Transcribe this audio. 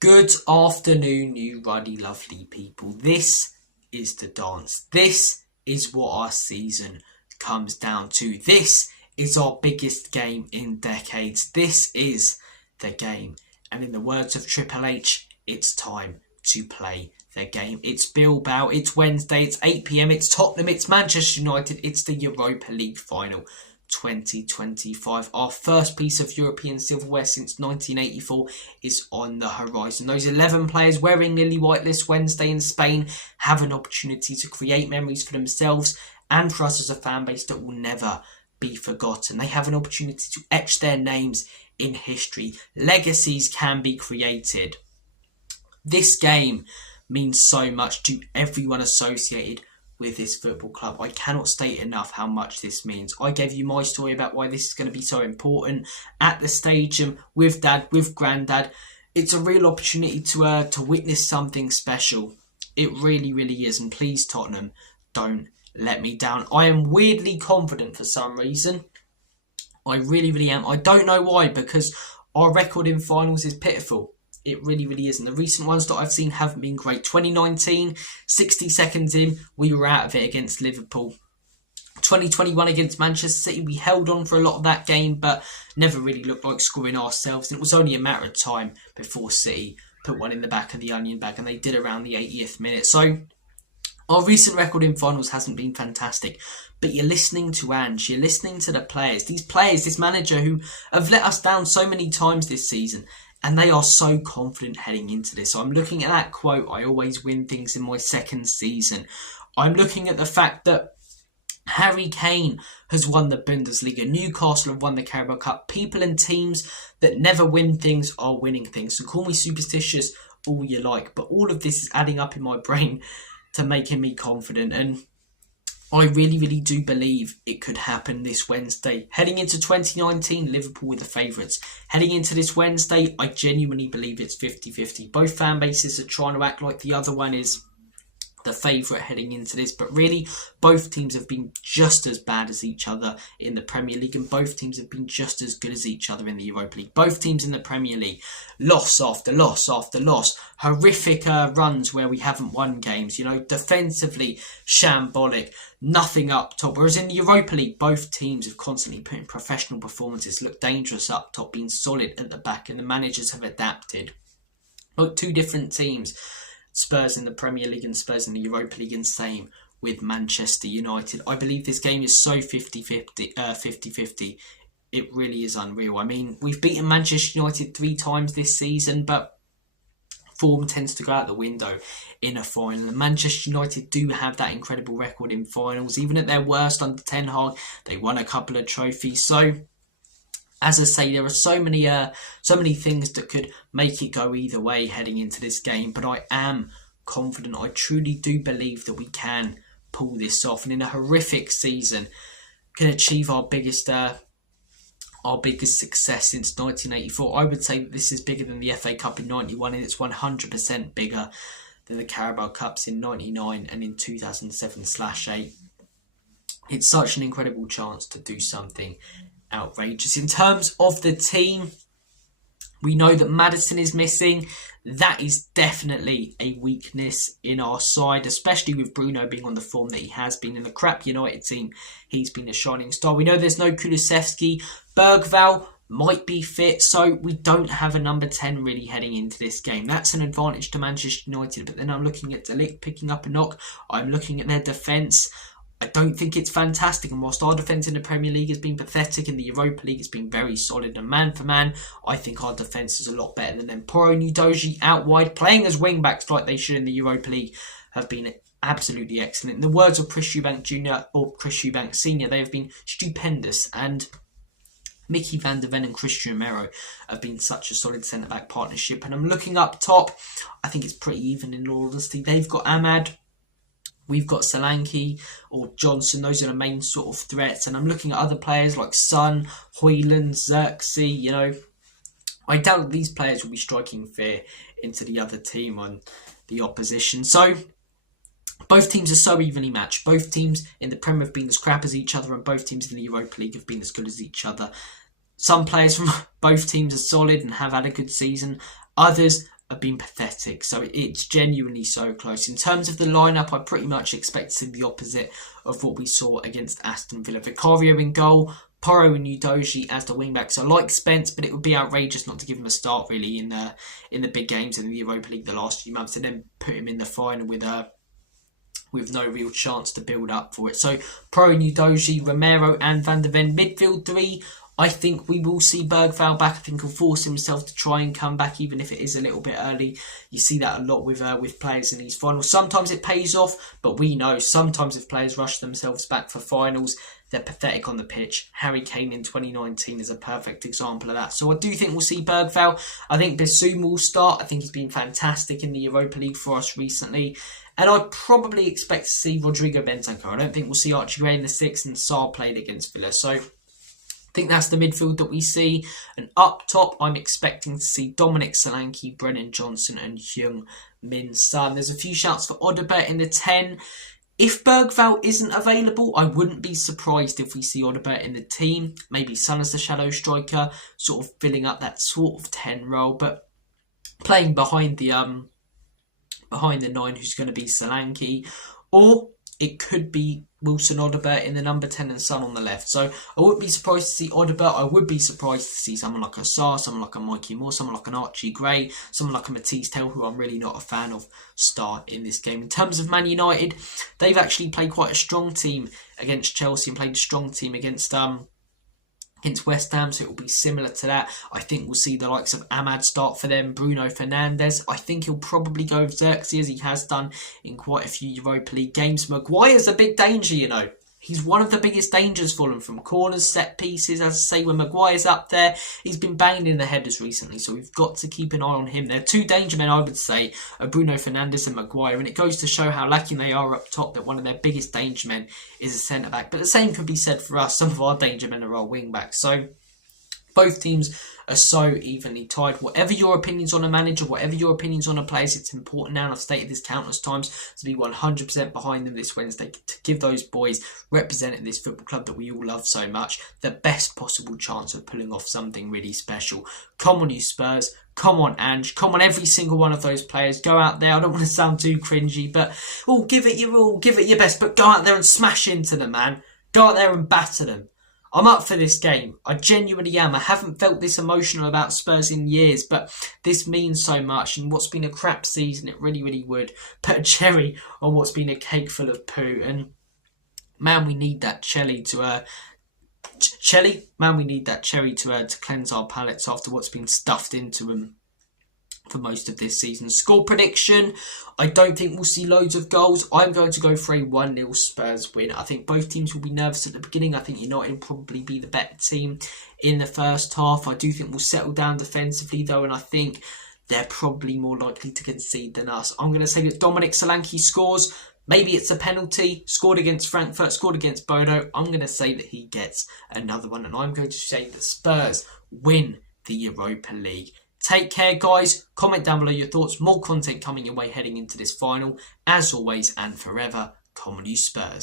Good afternoon, you ruddy lovely people. This is the dance. This is what our season comes down to. This is our biggest game in decades. This is the game. And in the words of Triple H, it's time to play the game. It's Bilbao, it's Wednesday, it's 8 p.m, it's Tottenham, it's Manchester United, it's the Europa League final 2025. Our first piece of European silverware since 1984 is on the horizon. Those 11 players wearing lily white this Wednesday in Spain have an opportunity to create memories for themselves and for us as a fan base that will never be forgotten. They have an opportunity to etch their names in history. Legacies can be created. This game means so much to everyone associated with this football club. I cannot state enough how much this means. I gave you my story about why this is going to be so important at the stadium with Dad, with Granddad. It's a real opportunity to witness something special. It really, really is. And please, Tottenham, don't let me down. I am weirdly confident for some reason. I really, really am. I don't know why, because our record in finals is pitiful. It really, really is. And the recent ones that I've seen haven't been great. 2019, 60 seconds in, we were out of it against Liverpool. 2021 against Manchester City, we held on for a lot of that game, but never really looked like scoring ourselves. And it was only a matter of time before City put one in the back of the onion bag, and they did around the 80th minute. So our recent record in finals hasn't been fantastic. But you're listening to Ange, you're listening to the players. These players, this manager who have let us down so many times this season. And they are so confident heading into this. So I'm looking at that quote, I always win things in my second season. I'm looking at the fact that Harry Kane has won the Bundesliga. Newcastle have won the Carabao Cup. People and teams that never win things are winning things. So call me superstitious all you like. But all of this is adding up in my brain to making me confident. And I really, really do believe it could happen this Wednesday. Heading into 2019, Liverpool were the favourites. Heading into this Wednesday, I genuinely believe it's 50-50. Both fan bases are trying to act like the other one is the favourite heading into this, but really both teams have been just as bad as each other in the Premier League, and both teams have been just as good as each other in the Europa League. Both teams in the Premier League, loss after loss after loss, horrific runs where we haven't won games, defensively shambolic, nothing up top. Whereas in the Europa League, both teams have constantly put in professional performances, looked dangerous up top, been solid at the back, and the managers have adapted. Look, two different teams. Spurs in the Premier League and Spurs in the Europa League, and same with Manchester United. I believe this game is so 50-50. It really is unreal. I mean, we've beaten Manchester United 3 times this season, but form tends to go out the window in a final. And Manchester United do have that incredible record in finals. Even at their worst under Ten Hag, they won a couple of trophies. So, as I say, there are so many things that could make it go either way heading into this game. But I am confident. I truly do believe that we can pull this off. And in a horrific season, can achieve our biggest success since 1984. I would say that this is bigger than the FA Cup in 91, and it's 100% bigger than the Carabao Cups in 99 and in 2007/8. It's such an incredible chance to do something outrageous. In terms of the team, we know that Maddison is missing. That is definitely a weakness in our side, especially with Bruno being on the form that he has been. In the crap United team, he's been a shining star. We know there's no Kulusevski. Bergvall might be fit, so we don't have a number 10 really heading into this game. That's an advantage to Manchester United, but then I'm looking at De Ligt picking up a knock. I'm looking at their defence. I don't think it's fantastic, and whilst our defence in the Premier League has been pathetic, in the Europa League it's been very solid, and man for man, I think our defence is a lot better than them. Poro and Udogie out wide, playing as wing-backs like they should in the Europa League, have been absolutely excellent. In the words of Chris Eubank Jr. or Chris Eubank Sr., they have been stupendous, and Mickey van der Ven and Christian Romero have been such a solid centre-back partnership. And I'm looking up top, I think it's pretty even in all honesty. They've got Ahmad, we've got Solanke or Johnson. Those are the main sort of threats. And I'm looking at other players like Son, Højlund, Xerxes. I doubt that these players will be striking fear into the other team on the opposition. So both teams are so evenly matched. Both teams in the Premier have been as crap as each other, and both teams in the Europa League have been as good as each other. Some players from both teams are solid and have had a good season. Others have been pathetic. So it's genuinely so close. In terms of the lineup, I pretty much expect to see the opposite of what we saw against Aston Villa. Vicario in goal, Porro and Udogie as the wingbacks. I like Spence, but it would be outrageous not to give him a start really in the big games in the Europa League the last few months, and then put him in the final with no real chance to build up for it. So Porro and Udogie, Romero and Van de Ven. Midfield three, I think we will see Bergvall back. I think he'll force himself to try and come back, even if it is a little bit early. You see that a lot with players in these finals. Sometimes it pays off, but we know sometimes if players rush themselves back for finals, they're pathetic on the pitch. Harry Kane in 2019 is a perfect example of that. So I do think we'll see Bergvall. I think Bissouma will start. I think he's been fantastic in the Europa League for us recently. And I'd probably expect to see Rodrigo Bentancur. I don't think we'll see Archie Gray in the sixth, and Sarr played against Villa. So I think that's the midfield that we see. And up top, I'm expecting to see Dominic Solanke, Brennan Johnson and Heung-min Son. There's a few shouts for Odobert in the 10. If Bergvall isn't available, I wouldn't be surprised if we see Odobert in the team. Maybe Son as the shadow striker, sort of filling up that sort of 10 role. But playing behind the 9, who's going to be Solanke. Or it could be Wilson Odobert in the number 10 and Son on the left. So I wouldn't be surprised to see Odobert. I would be surprised to see someone like a Sarr, someone like a Mikey Moore, someone like an Archie Gray, someone like a Matisse Tell, who I'm really not a fan of, start in this game. In terms of Man United, they've actually played quite a strong team against Chelsea and played a strong team against West Ham, so it will be similar to that. I think we'll see the likes of Ahmad start for them, Bruno Fernandes. I think he'll probably go with Xerxes, as he has done in quite a few Europa League games. Maguire's a big danger, you know. He's one of the biggest dangers for them from corners, set pieces. As I say, when Maguire's up there, he's been banging in the headers recently, so we've got to keep an eye on him. They're two danger men, I would say, Bruno Fernandes and Maguire, and it goes to show how lacking they are up top, that one of their biggest danger men is a centre-back. But the same could be said for us. Some of our danger men are our wing-backs. So both teams are so evenly tied. Whatever your opinions on a manager, whatever your opinions on a players, it's important now, and I've stated this countless times, to be 100% behind them this Wednesday, to give those boys representing this football club that we all love so much the best possible chance of pulling off something really special. Come on, you Spurs. Come on, Ange. Come on, every single one of those players. Go out there. I don't want to sound too cringy, but give it your all, give it your best, but go out there and smash into them, man. Go out there and batter them. I'm up for this game. I genuinely am. I haven't felt this emotional about Spurs in years, but this means so much. And what's been a crap season, it really, really would put a cherry on what's been a cake full of poo. And man, we need that cherry to cleanse our palates after what's been stuffed into them for most of this season. Score prediction, I don't think we'll see loads of goals. I'm going to go for a 1-0 Spurs win. I think both teams will be nervous at the beginning. I think United will probably be the better team in the first half. I do think we'll settle down defensively though, and I think they're probably more likely to concede than us. I'm going to say that Dominic Solanke scores. Maybe it's a penalty. Scored against Frankfurt, scored against Bodo. I'm going to say that he gets another one, and I'm going to say that Spurs win the Europa League. Take care, guys. Comment down below your thoughts. More content coming your way heading into this final. As always and forever, come on, you Spurs.